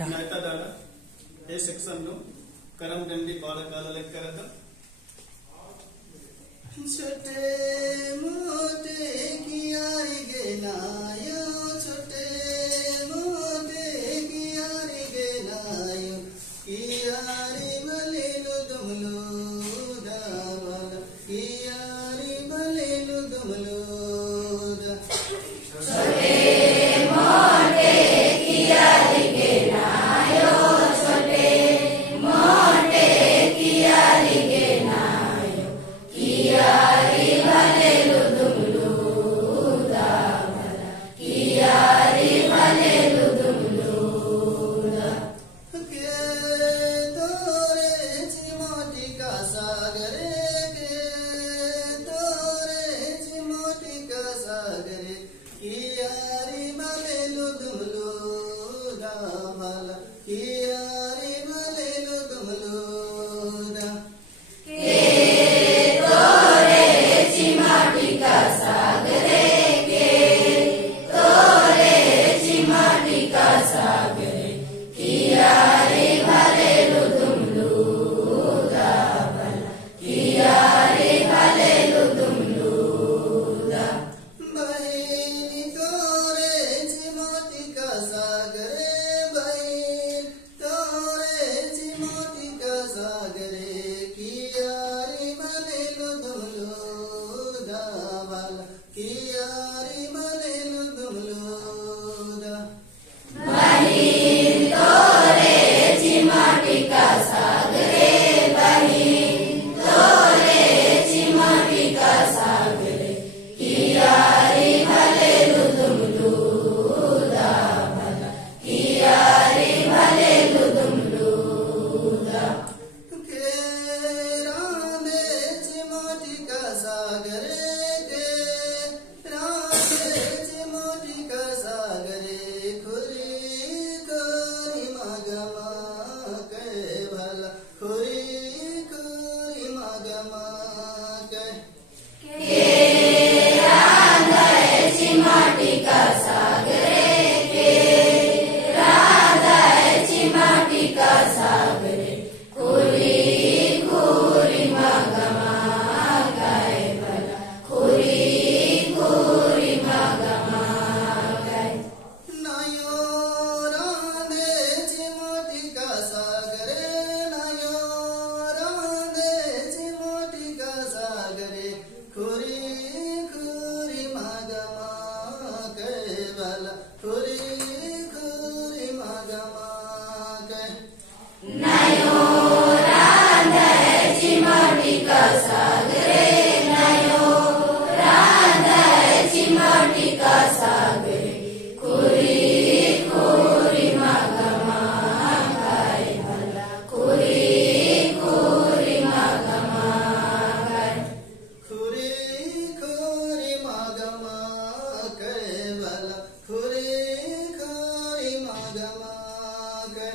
జ్ఞాతదాన ఏ section లో కరందండి బాలకాల లెక్కరత छोटे मोटे कियारी गे नायो छोटे मोटे कियारी गे नायो कियारी बलेलो दुमलो दावल कियारी बलेलो दुमलो छोटे मोटे कियारी गे नायो छोटे मोटे कियारी गे नायो कियारी भलेलु दुमलु दावल कियारी भलेलु दुमलु के तोरे चिमोटी का सागरे के तोरे चिमोटी का सागरे कियारी बलेलु दुमलु दावल कियारी बलेलु दुमलु के तोरे चिमाटी का सागरे के तोरे चिमाटी का सागरे कियारी भलेलु दुमलु दावल कियारी भलेलु दुमलु बहिनी तोरे चिमोटी का सागरे बहिन तोरे चिमोटी का सागरे कियारी बलेलु दुमलु दावल कियारी बलेलु दुमलु बहिन तोरे चिमाटी का सागरे बहिन तोरे चिमाटी का सागरे कियारी भलेलु दुमलु दावल कियारी भलेलु दुमलु के राधे चिमोटी का सागरे के राधे चिमोटी का सागरे खुरी खुरी मगमा के भला खुरी खुरी मगमा के के राधा चिमाटी का सागरे के राधा चिमाटी का सागरे खुरी खुरी मगमा गाय भला खुरी खुरी मगमा गाय नायो राधे चिमोटी का सागरे नायो राधे चिमोटी का सागरे खुरी खुरी मगमा के भला खुरी खुरी मगमा के नयो राधा चिमाटी का सागरे नयो राधा चिमाटी का सागरे खुरी खुरी मगमा गाय भला खुरी खुरी मगमा गाय खुरी खुरी मगमा के भला खुरी खुरी मगमा के